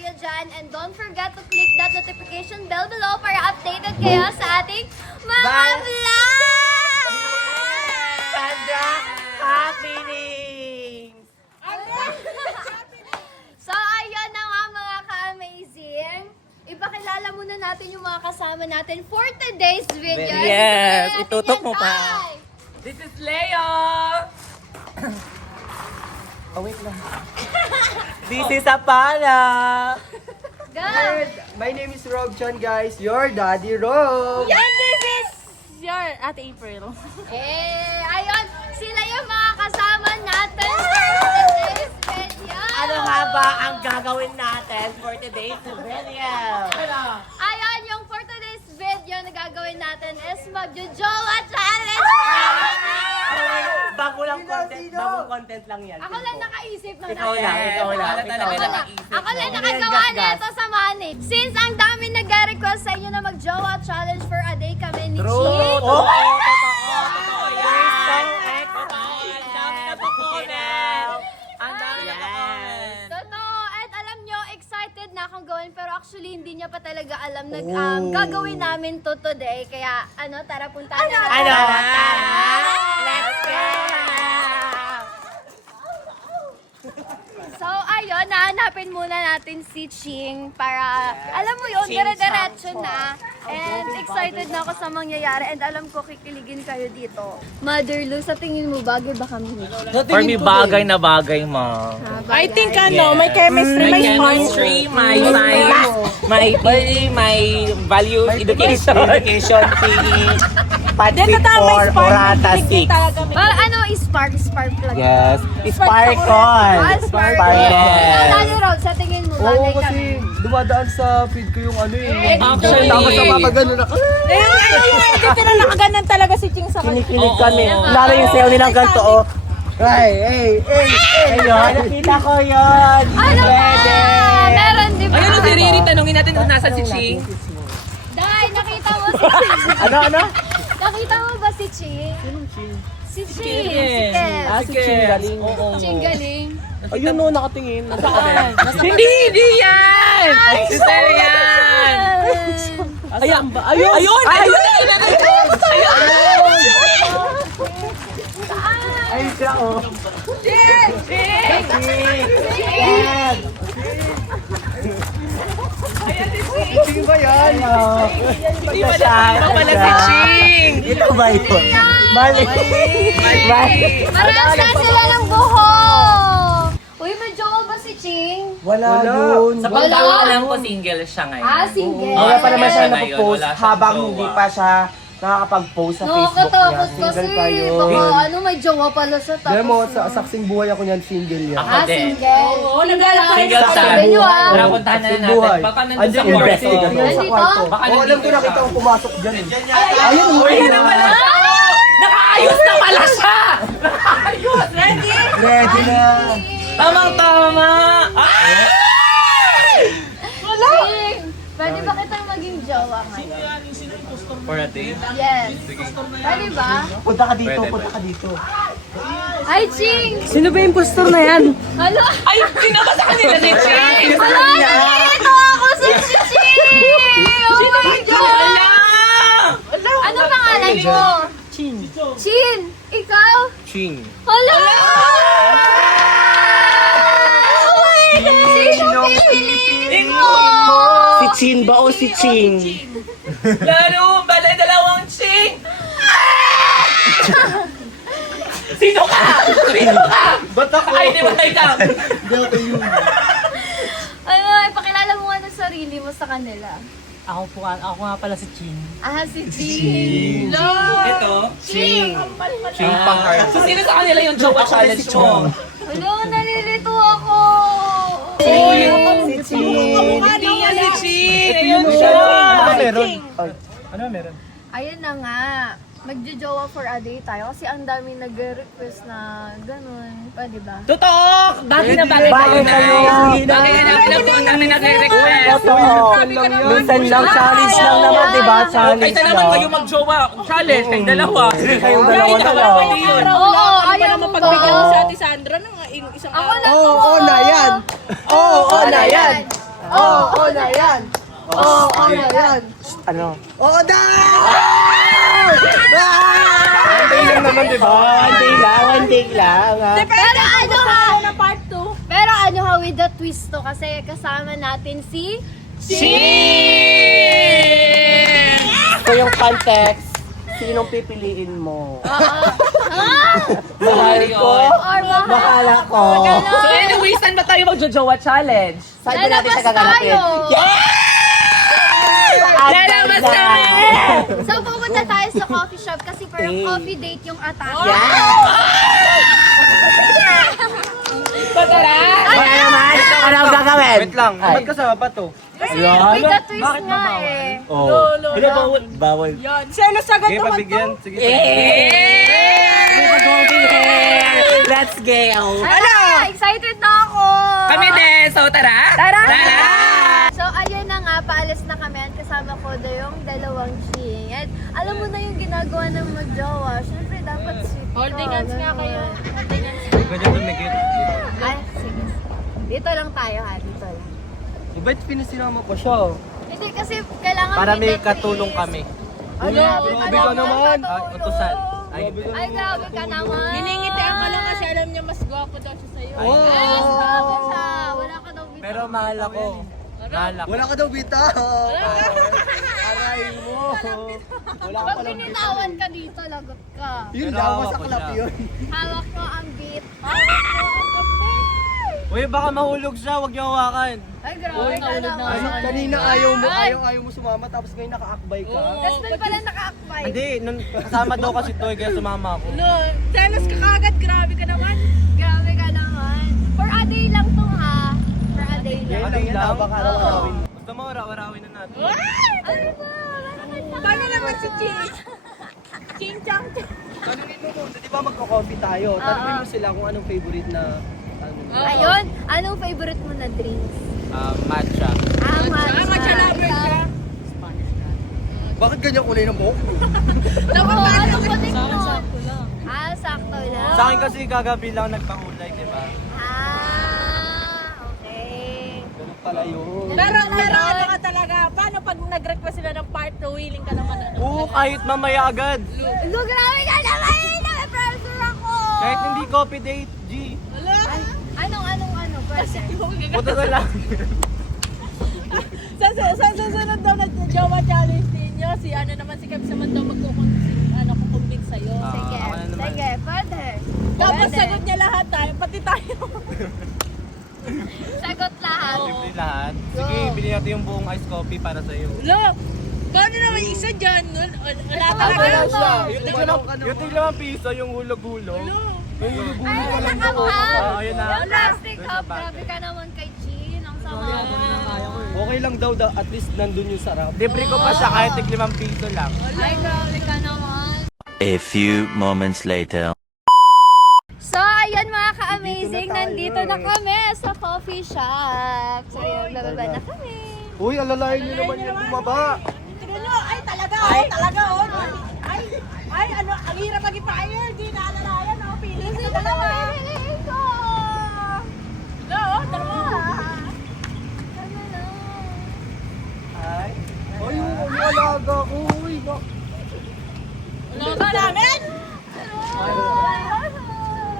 kayo dyan. And don't forget to click that notification bell below para updated kayo sa ating mga vlog! Sandra, happenings! So, ayun na nga mga ka-amazing. Ipakilala muna natin yung mga kasama natin for today's video. Yes, Natin itutok yan mo pa. ay- This is Leo! Oh, wait lang. This is Apana! Go! My name is Rob Chan, guys. Your daddy Rob. And this is your Ate April. Ayun, sila yung mga kasama natin for today's video. Ano nga ba ang gagawin natin for today's video? Ayun, yung for today's video na gagawin natin is magjo-jowa challenge! Bagong content lang yan. Ako lang nakaisip na Ikaw lang, ikaw lang. Ako lang nakagawa nito sa money. Since ang dami nag-request sa inyo na mag-jowa challenge for a day kami ni True! Chief. Oo! Totoo yan! Ang dami na pakunan! Ang dami na pakunan! Totoo. At alam nyo, excited na akong gawin. Pero actually, hindi niya pa talaga alam na gagawin namin to today. Kaya, tara puntahan na natin. Ano? Tara! Let's go! So, ayun, nahanapin muna natin si Ching para, alam mo yun, Ching dire-diretso na. And excited na ako sa mangyayari and alam ko kikiligin kayo dito. Mother Lu, sa tingin mo, bagay ba kami? For me, bagay na bagay, ma. I think may chemistry, may Chemistry, my science, my PE, my value, education, PE, Patrick 4, Murata 6. Spark plug. Yes. Sparkle! Sparkle. Yes. Daddy Rob, sa tingin mo, Oo, bagay kasi kami. dumadaan sa feed ko yung Actually, tapos napapagano na. yung edit na nakaganan talaga si Ching sa kanya. Kinikilig kami. Lalo yung sayo nilang ganito, oh. Hey! Ayun, nakita ko yun. Ano ba? Meron, di ba? ayun, si Riri, tanungin natin kung nasa si Ching. Dahil nakita mo si Ching. Ano? Nakita mo ba si Ching? Si Ching. Si Kev. Si Ching galing. Ching galing. Ayun, no, nakatingin. Nasaan? Hindi yan! Si Sir yan! Ayan ba? Ayun! Ayun! Ay, siya, oh. Ching ba yan? Hindi pala pala si Ching! Ito ba yun? Mali. Marasa sila ng buhok! Uy, may jowa ba si Ching? Wala yun. Sa pagkakalam ko, single siya ngayon. Single. Wala pa naman siya Wala yun, napopost wala siyang habang jowa. hindi pa siya nakakapag-post sa Facebook niya. Nakakatakot kasi. Single pa yun. Baka may jowa pala siya. Dahil mo, Tapos, sa saksing buhay ako niyan, single yan. Ako din. single. Oo, naglalakad. Single Sabi star. niyo, Wala, puntahan na Saksing natin. buhay. Baka nandun Andiyan sa yung kwarto. investigate sa Nandito? kwarto. Baka Oo, alam ko nandito nakita siya. ko pumasok dyan. Ayun, Ayun na pala siya! Nakaayos na pala siya! Nakaayos! Ready na. Tamang-tama! Ching, pwede ba kitang maging jowa ngayon? For a day? Yes. Pwede ba? Punta ka dito, Pwede, punta ka dito. Ay, Ching! Sino ba yung impostor na yan? Hala! Ay, sinaba sa kanila si Ching! Hala! Nandito ako sa si Ching! Oh my God! Anong pangalan mo? Chin. Chin! Ikaw? Ching. Hala! Oh my God! Sino pipiliin mo? Si Chin ba o si Ching? Laro, balay dalawang Ching! Sino ka? Sino ka? Ba't ako? Ay, di ba ikaw? Hindi ako yun. Ipakilala mo nga ng sarili mo sa kanila. Ako nga pala si Chin. Si Ching! Ito? Ching! Ching pang heart. So, sino sa kanila yung jowa challenge mo? Hala, nalilito ako! Si Ching. Hindi yan si Ching! Ayun siya! Ano meron? Ayun na nga. Magjo-jowa for a day tayo kasi ang dami nag-request na ganun. Pwede ba? Totoo! Bagay na bagay Bagay kayo kayo. na. Bagay na ang dami nagre-request. Totoo. Minsan lang, challenge lang naman, di ba? Challenge Kaysa naman lang. kayo mag-jowa. Challenge, kayong dalawa. Kayong dalawa na lang. Oo, ayaw mo ba? Pagbigyan sa Ate Sandra ng isang Ako na Oo na yan. Oo na yan. Oo na yan! Oo na yan! Ano? Oo na! One day lang naman, di ba? One day lang, one day lang. Ha? Pero ano ha? na part 2. Pero ano ha, with the twist to, kasi kasama natin si... So yung context, sinong pipiliin mo? Ha? Mahal ko? Or mahal? Mahal ako. So anyway, saan ba tayo magjo-jowa challenge? Saan ba natin siya Lalabas gaganapin? tayo! Lalabas kami! So pupunta tayo sa coffee shop kasi parang Okay. coffee date yung atake. Patara! Ano naman? Ano ang gagawin? Wait lang, Ay. ba't kasama pa to? Kasi Ayun. with the twist nga eh. Oh. Ano bawal? Bawal. Yan. Selos agad Sige, naman to. pabigyan. Sige, Let's go! Ano? Excited na ako! Kami din! So tara! Tara! Tara! So ayun na nga, paalis na kami at kasama ko na yung dalawang ching. At alam mo na yung ginagawa ng mag-jowa. Siyempre dapat sweet ka. Holding hands nga kayo. Holding hands. Ganyan tumigil. Ay, sige. Dito lang tayo ha, dito lang. Ba't pinasinama ko siya? Hindi kasi kailangan Para may with the katulong twist. kami. Ay, grabe ka naman. Ay, utusan. Ay, grabe ka naman. Niningitian ka lang kasi alam niya mas gwapo daw siya sa'yo. Ay, grabe siya. Wala ka daw bitaw. Pero mahal ako. Mahal ako. Wala ka daw bitaw. Aray mo. Wala ka Pag palang binitawan ka dito, lagot ka. Yun lang, masaklap yun. Hawak ko ang beat. Hawak ko ang beat. Uy, baka mahulog siya. Huwag niyo hawakan. Ay, grabe ka naman. Kanina ayaw mo sumama tapos ngayon nakaakbay ka. Tapos doon pala naka-akbay. Hindi, kasama daw kasi Toy kaya sumama ako. Lo, selos ka kagad. Grabe ka naman. Grabe ka naman. For a day lang to ha. For a day lang. Ano lang? Baka Oo. araw-arawin. Gusto mo, araw-arawin na natin. Ano ba? Paano naman si Ching? Ching Chang. Tanungin mo muna, di ba magko-coffee tayo? Tanungin mo sila kung anong favorite na ano. Ayun, anong favorite mo na drinks? Matcha. Ah, matcha. Matcha lover ka. Bakit ganyan kulay ng buhok mo? Naku, anong connect nun? Ah, sakto lang. Sa akin kasi kagabi lang nagpakulay, di ba? Ah, okay. Ganun pala yun. Pero ano ka talaga? Paano pag nag-request sila ng part 2, willing ka naman ano? Oo, kahit mamaya agad. Lo, grabe ka naman! Nag-pressure ako! Kahit hindi coffee date, G. Wala. Ano? Pwede. Puto na lang. Sa susunod daw na Jowa Challenge ninyo, si ano naman si Kebs naman daw kukumbing sa'yo. Sige, ako na naman. sige, pwede. Tapos Pwede. sagot niya lahat tayo, pati tayo. Sagot lahat. Libre lahat. Sige, bili natin yung buong iced coffee para sa'yo. Lo, kano naman isa dyan? Wala Ito, talaga. wala to. Yung tiglang piso, yung hulog-hulog. Yung hulog-hulog Ay, walang wala buo. ka. Ayun na. Yung plastic cup, grabe ka naman kay Chin. Ang sama mo. Okay lang daw, at least nandun yung sarap. Libre ko pa siya kahit tig-5 piso lang. Ay, grabe ka naman. A few moments later. So, ayan mga ka-amazing, nandito na kami sa coffee shop. So, yun, bababa na kami. Uy, alalayan nyo naman yung bumaba. Tignan nyo, ay talaga, oh. Ay, ano, ang hirap mag-ipire, di naalalayan, oh, feeling Kasi sa dalawa. pipiliin ko. Lo, dalawa. Ano na? Ay, yung alaga ko. Uy, Lo ba namin?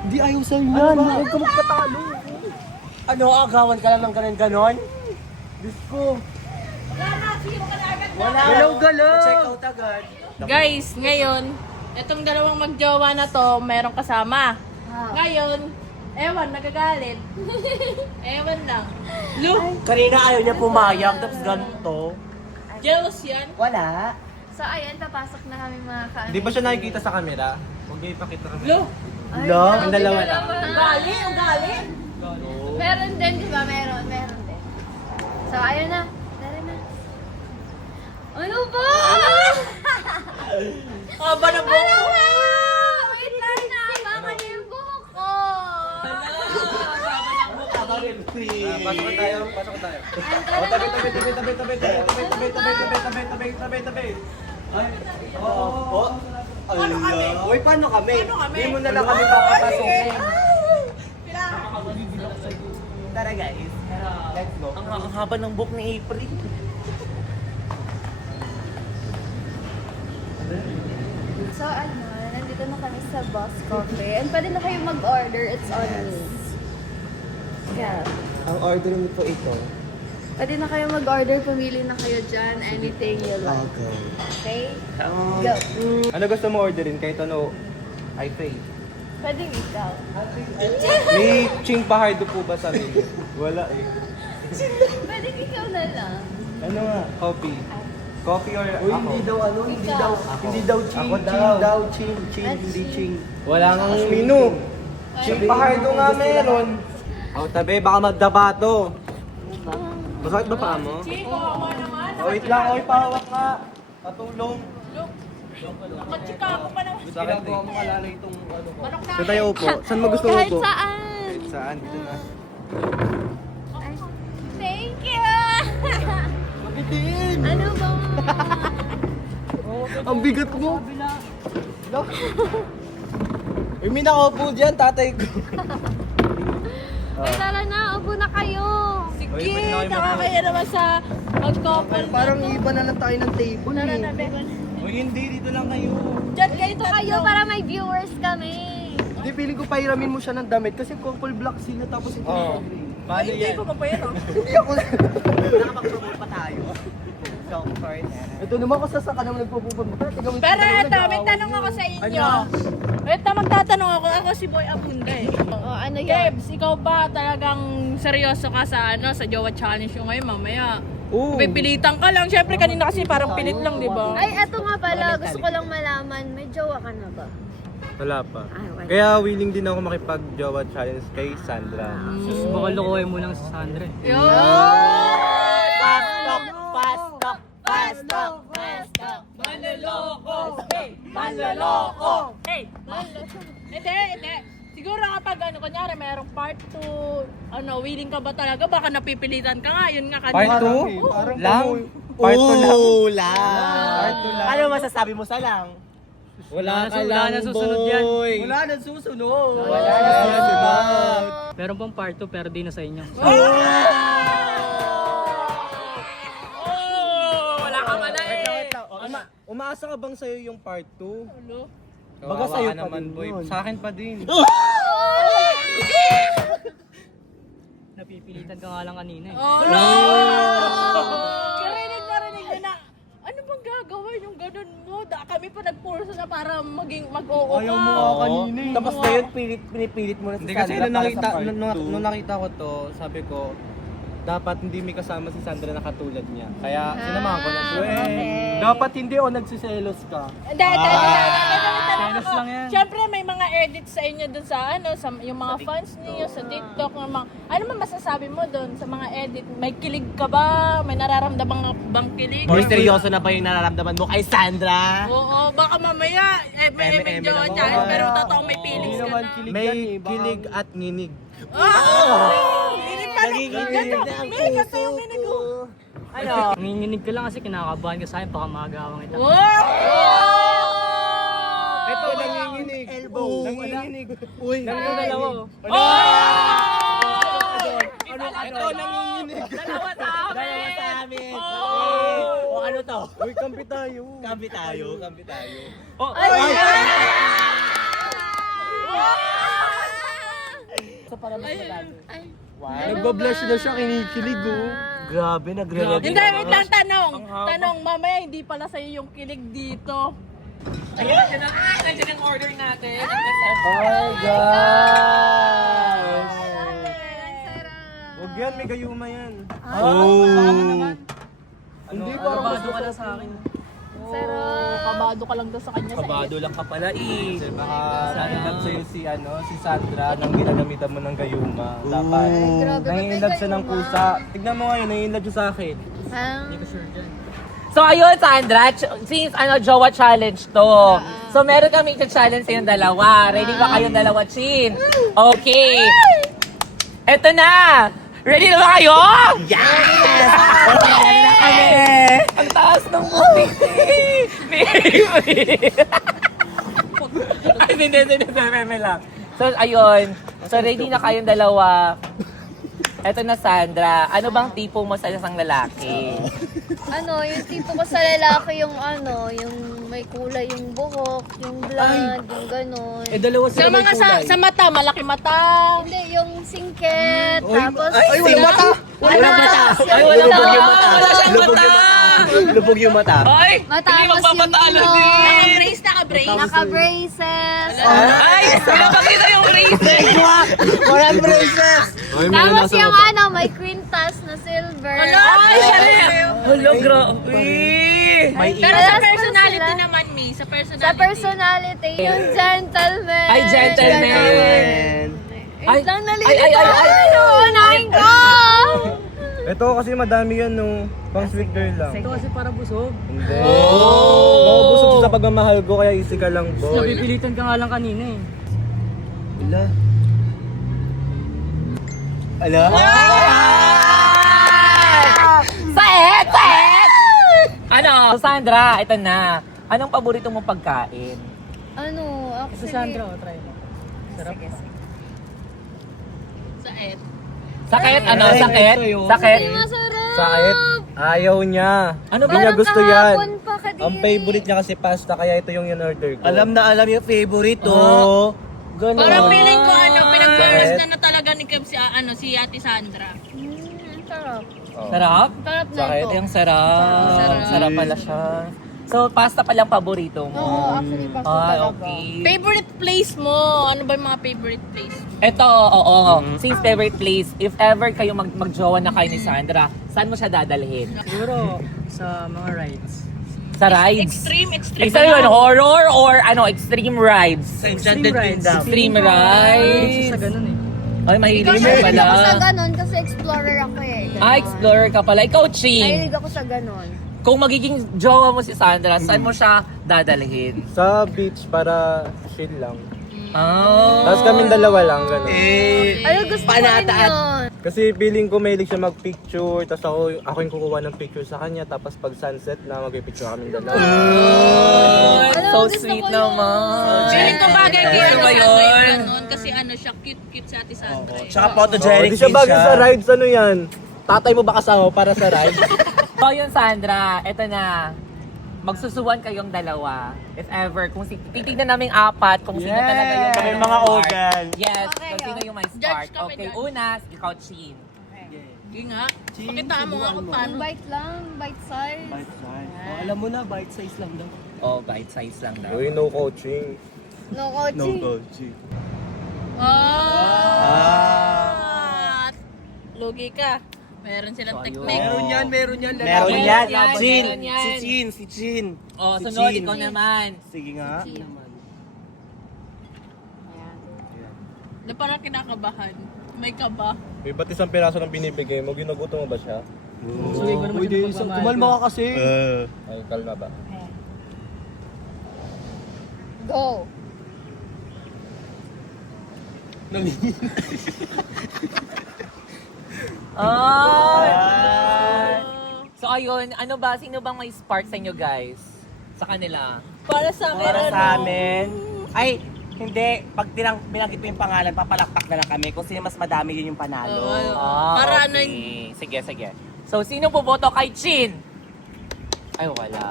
Hindi ayaw sa'yo yan. Huwag ka magpatalo. Ano, agawan ka lang ng ganon-ganon? Diyos ko. Wala na, zero ka na agad. Wala. Galaw-galaw. Check out agad. Guys, ngayon, itong dalawang magjowa na to, merong kasama. Ngayon, ewan, nagagalit. Ewan lang. Look, Kanina ayaw niya pumayag, tapos ganito. jealous yan. Wala. So, ayan, papasok na kami mga ka-amazing. Di ba siya nakikita sa camera? Huwag niyo ipakita kami. Look, Ay, Lo, grabe ang dalawa ka lang. naman. ugali. Meron din, di ba? Meron din. So, ayun na. Tara na. Ano ba? Aba na buhok Ano ko. ba? Wait lang na. Baka na yung buhok ko. Pasok na tayo. O, tabi. Ay, oo. Paano kami? Uy, paano kami? Paano kami? Hindi mo na lang kami papapasukin. Pila. Tara guys. Let's go. Ang haba ng book ni April. So nandito na kami sa Boss Coffee. And pwede na kayo mag-order. It's on me. Yeah. Ang order mo po ito. Pwede na kayo mag-order. Pumili na kayo dyan. Anything you like. Okay? Go. Ano gusto mo orderin? Kahit ano, I pay. Pwede ikaw. May ching pahardo po ba sa menu? Wala eh. Pwede ikaw na lang. Ano nga? Coffee. Coffee or ako? Hindi daw ano, Ikaw. Hindi daw ching, Ako ching daw. daw, ching, That's hindi ching. ching. Wala ngang menu. Ching pahardo nga meron. Ako tabi, baka magdabato. Masakit ba paa mo? Chico, ako naman. Oh, wait lang, oy, pahawak nga. Patulong. Machika ako pa naman. Ginagawa mo kalala itong ano ko. Manok na. Saan tayo upo? Saan mo gusto mo Kahit upo? saan. Saan? Dito na. Thank you! Ano ba? Ang bigat mo. Uy, may nakaupo dyan, tatay ko. Ay, tara na. Upo na kayo. Sige, Oy, pwede na kayo nakakaya naman sa mag-couple. Parang iba na lang tayo ng table Tara eh. na, Bebon. Uy, hindi, dito lang kayo. Diyan kayo Dito kayo para may viewers kami. Hindi, feeling ko pahiramin mo siya ng damit kasi couple black sila tapos ito yung Ay, hindi ko papayero. Hindi ako. Nakapag-promote pa tayo. So, sorry na. Ito naman kasi sa kanang nagpupunta. Pero eto, may tanong ako sa inyo. Eto, magtatanong ako. Ako si Boy Abunda eh. Oh, ano yun? Kebs, ikaw ba talagang seryoso ka sa sa Jowa Challenge yung ngayon mamaya? Oo. Pipilitan ka lang. Siyempre kanina kasi parang pilit lang, di ba? Ay, eto nga pala. Gusto ko lang malaman. May jowa ka na ba? Wala pa. Ay, wala. Kaya willing din ako makipag-jowa challenge kay Sandra. Baka lukuhin mo lang si Sandra eh. Yo! Fast talk, fast talk, fast talk, fast talk. Manloloko! Hey! Manloloko! Hey! Hindi. Siguro kapag kunyari mayroong part 2, willing ka ba talaga? Baka napipilitan ka nga, yun nga kanina. Part 2? Lang? Part 2 lang? Lang. Ano masasabi mo sa lang? Wala Wala na susunod yan. Wala nang susunod. Wala na susunod. Meron pang part 2 pero di na sa inyo. Wala ka pala eh. Umaasa ka bang sa'yo yung part 2? Ulo. Baga sa'yo naman, boy. Sa akin pa din. Napipilitan ka nga lang kanina eh. Oh, no! Narinig nyo na. Ano bang gagawin yung ganun mo? Kami pa nagpurso na para maging mag-oo ka. Ayaw mo nga kanina eh. Tapos ngayon, pinipilit mo na si Hindi kasi Sandra nung para nakita, sa part nung nakita ko to, sabi ko, dapat hindi may kasama si Sandra na katulad niya. Kaya sinamahan ko na siya. okay. Dapat hindi o nagsiselos ka. Hindi. Selos lang yan. Siyempre may mga edits sa inyo dun sa sa yung mga fans niyo sa TikTok ng mga ano man masasabi mo dun sa mga edit? May kilig ka ba? May nararamdaman ka bang kilig? More seryoso na ba yung nararamdaman mo kay Sandra? Oo, baka mamaya may Eme-eme medyo lang. challenge pero totoo may Hindi feelings ka naman na. kilig yan eh. Kilig at nginig. Kilig pala. May kasi yung kilig ko. Ano? Nanginginig ka lang kasi kinakabahan ka sa akin baka magawang ito. Ito, nanginginig. Elbow. Nanginginig. Uy, Dalawa. Ito, nanginginig. Dalawa sa amin. Dalawa sa amin. O ano to? Uy, kampi tayo. Kampi tayo. Nagbablush na siya, kinikilig oh. Grabe, nagre-ready. Hindi, wait lang, tanong, mamaya hindi pala sa'yo yung kilig dito. Nandiyan ang order natin. Oh, guys. Huwag yan, may gayuma yan. Oh. Hindi, parang Kabado ka lang sa akin. Kabado ka lang daw sa kanya kabado lang ka pala eh. Baka na-inlove sa'yo si Sandra nang ginagamitan mo ng gayuma. Dapat. grabe, ba't may Nang-inlove siya ng gayuma? kusa. Tignan mo ngayon, nang-inlove siya sa akin. Hindi ko sure dyan. So ayun, Sandra, since Jowa Challenge to. So meron kami challenge sa yung dalawa. Ready ba kayong dalawa, Chin? Okay. Eto na! Ready na ba kayo? Yes! Ready na kami! Ang taas ng buti! Ay, hindi, lang. So ayun. So ready na kayong dalawa. Eto na, Sandra. Ano bang tipo mo sa isang lalaki? Ano, yung tipo ko sa lalaki, yung ano, yung may kulay yung buhok, yung blonde, yung ganon. dalawa Sa mga sa mata, malaki mata. Hindi, yung singket, tapos... walang mata! Walang mata! Ay, walang mata! Wala siyang Lubog mata! yung mata! Lubog yung mata! Ay! Matapos Hindi magpapatalo yung din! Naka-brace, naka-brace. Naka-braces. Ay! Pinapakita yung bracelet! Walang braces! Tapos yung ano, may quintas na silver. Ay! Hello, grabe! Pero sa personality naman, Mi. Sa personality. Sa personality, yung gentleman. Ay, gentleman! Wait lang, nalilito. ay, ay, ay. Ay, uunahin ko! Ito kasi madami yan, no. Pang sweet girl lang. Ito kasi para busog. Hindi. Oh! Mabubusog sa pagmamahal ko, kaya easy ka lang, boy. Napipilitan ka nga lang kanina eh. Ala. Ala? Saet! Saet! Ano? Sandra, ito na. Anong paborito mong pagkain? Ano, Ito actually... Sandra, try mo. Sarap. Sa Ed. Sakit? Ano? Ay, Sakit? ito yun. Sakit? Ay, masarap. Sakit? Ayaw niya. Ano ba? Hindi niya Parang gusto yan. kahapon pa kadiri. Ang favorite niya kasi pasta, kaya ito yung in-order ko. Alam na alam yung favorite, Oo. oh. Ganun. Parang feeling ko, pinagpapas Sakit. na talaga ni Kev si Ate Sandra. Ang sarap. Sarap? Ang sarap na Sakit. ito. Yung sarap. Sarap. Sarap pala siya. So, pasta palang paborito mo? Oo, actually, pasta Ay, talaga. okay. Favorite place mo? Ano ba yung mga favorite place? Ito, oo. Since favorite place, if ever kayo magjowa na kayo ni Sandra, saan mo siya dadalhin? Siguro sa mga rides. Sa rides? Extreme. Extreme yun, horror or ano, extreme rides? Sa Enchanted rides. Kingdom. Extreme Hindi rides? siya sa ganun eh. Ay, mahilig Ikaw, ka mahilig pala. ako sa ganon kasi explorer ako eh. Ganon. Ah, explorer ka pala. Ikaw, Ching. Mahilig ako sa ganon. Kung magiging jowa mo si Sandra, saan mo siya dadalhin? Sa beach para chill lang. Oh. Tapos kaming dalawa lang, ganun. Ano gusto ko rin Panataat. yun? Kasi feeling ko mahilig siya mag-picture, tapos ako yung kukuha ng picture sa kanya, tapos pag sunset na mag-picture kami dalawa. Ano, So gusto sweet ko yun. naman. Feeling ko bagay kay Ano Ate ba Sandra yun? yung ganun. Kasi ano siya, cute si Ate Sandra. eh. Tsaka Oh, photogenic di siya din bagay sa rides, ano yan? Tatay mo ba kasama para sa rides? So yun, Sandra, eto na. Magsusuwan kayong dalawa. If ever, kung titignan namin apat, kung sino talaga yung May mga start. organ. Yes, Okay, kung sino oh. yung may Judge start. kami, Okay, judge. una, ikaw, Chin. Sige nga. Pakita mo nga kung paano. Bite lang, bite size. Oh, alam mo na, bite size lang daw. Oh, bite size lang daw. Uy, no coaching. No coaching. coaching. Lugi ka. Meron silang technique. Meron yan. Meron Meron yan, yan. Chin. Chin. Si Chin. Oh, Si sunod, Chin. ikaw naman. Sige nga. Na parang kinakabahan. May kaba. May ba't isang piraso ng binibigay mo? Ginuguto mo ba siya? Suwi ko naman siya ng pagmamahal. Kumalma ka kasi. Ay, kalma ba? Go. Ay! So ayun, ano ba, sino bang may spark sa inyo guys? Sa kanila? Para sa akin, Para ano? sa amin. Ay, hindi. Pag binanggit mo yung pangalan, papalakpak na lang kami. Kung sino mas madami, yun yung panalo. Para ano yung... Sige, sige. So, sino boboto kay Chin? Ay, wala.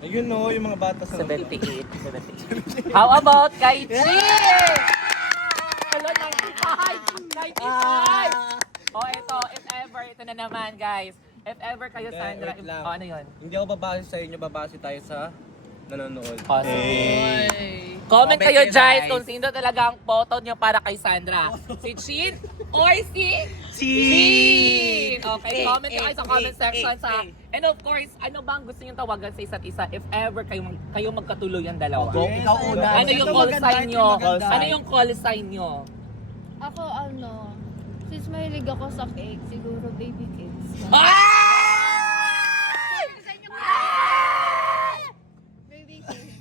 Ayun no, yung mga bata sa... 78. 78. How about kay Chin? Hello, 95! 95! Oh, ito, ito na naman, guys. If ever kayo, Hindi, Sandra, wait lang. ano yun? Hindi ako babase sa inyo, babase tayo sa nanonood. Oh, sige. Ay. Comment Comment kayo, kayo, guys, guys. kung sino talaga ang photo niyo para kay Sandra. Si Chin or si Chin! Okay, comment kayo sa comment section sa... And of course, ano bang gusto niyo tawagan sa isa't isa if ever kayo magkatuluyan dalawa? Ikaw una. Ano yung call sign niyo? Ano yung call sign niyo? Ako ano, since mahilig ako sa cake, siguro baby cakes. Baby cake.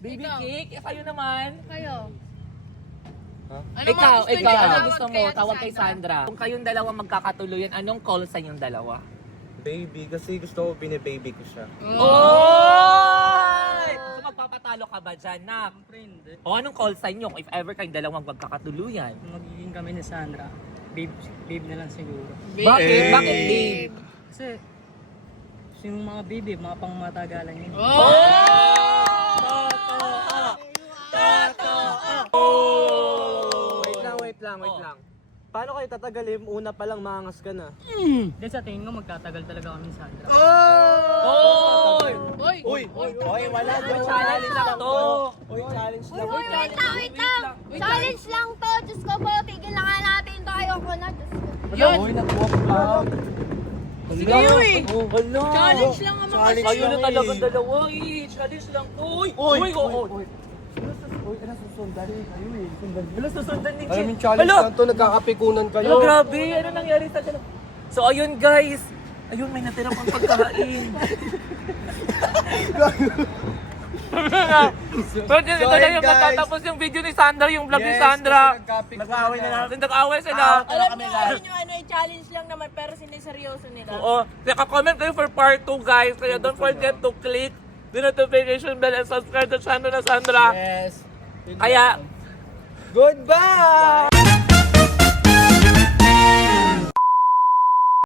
Baby Ikaw. cake? Kayo naman? Kayo. Ano ikaw, mga gusto ikaw, niyo? ano Tawag gusto mo? kay Ate Tawag kay Sandra. Kung kayong dalawa magkakatuluyan, anong call sign yung dalawa? Baby, kasi gusto ko bine-baby ko siya. Oy! So magpapatalo ka ba dyan, Nak? Siyempre hindi. O anong call sign nyo if ever kayong dalawang magkakatuluyan? Kung magiging kami ni Sandra, babe na lang siguro. Bakit? Bakit babe? Kasi, yung mga babe, mga pangmatagalan yun. Wait lang. Paano kayo tatagalin? Una pa lang mangas ka na. Then sa tingin ko, magtatagal talaga kami ni Sandra. Oy, wala doon. Challenge lang to. Challenge lang. Uy, wait lang. Challenge lang to. Diyos ko po, tigil na nga natin to. Ayoko na, Diyos ko. Sige, uy. Challenge lang ang mga Ayun na talaga dalawa eh. Challenge lang to. Uy, Wala susundan ni Alam Chin. yung challenge Hala! lang to, nagkakapikunan kayo. Ano, grabe. Ano nangyari sa dalawa? So, ayun guys. Ayun, may natira pang pagkain. Pero dito na yung guys. natatapos yung video ni Sandra, yung vlog ni Sandra. Nag-aaway na lang. Nag-away sila. Alam nyo, ano, challenge lang naman, pero siniseryoso nila. Oo. Naka-comment kayo for part 2 guys. Kaya don't forget to click the notification bell and subscribe to channel na Sandra. Yes. Kaya, Goodbye!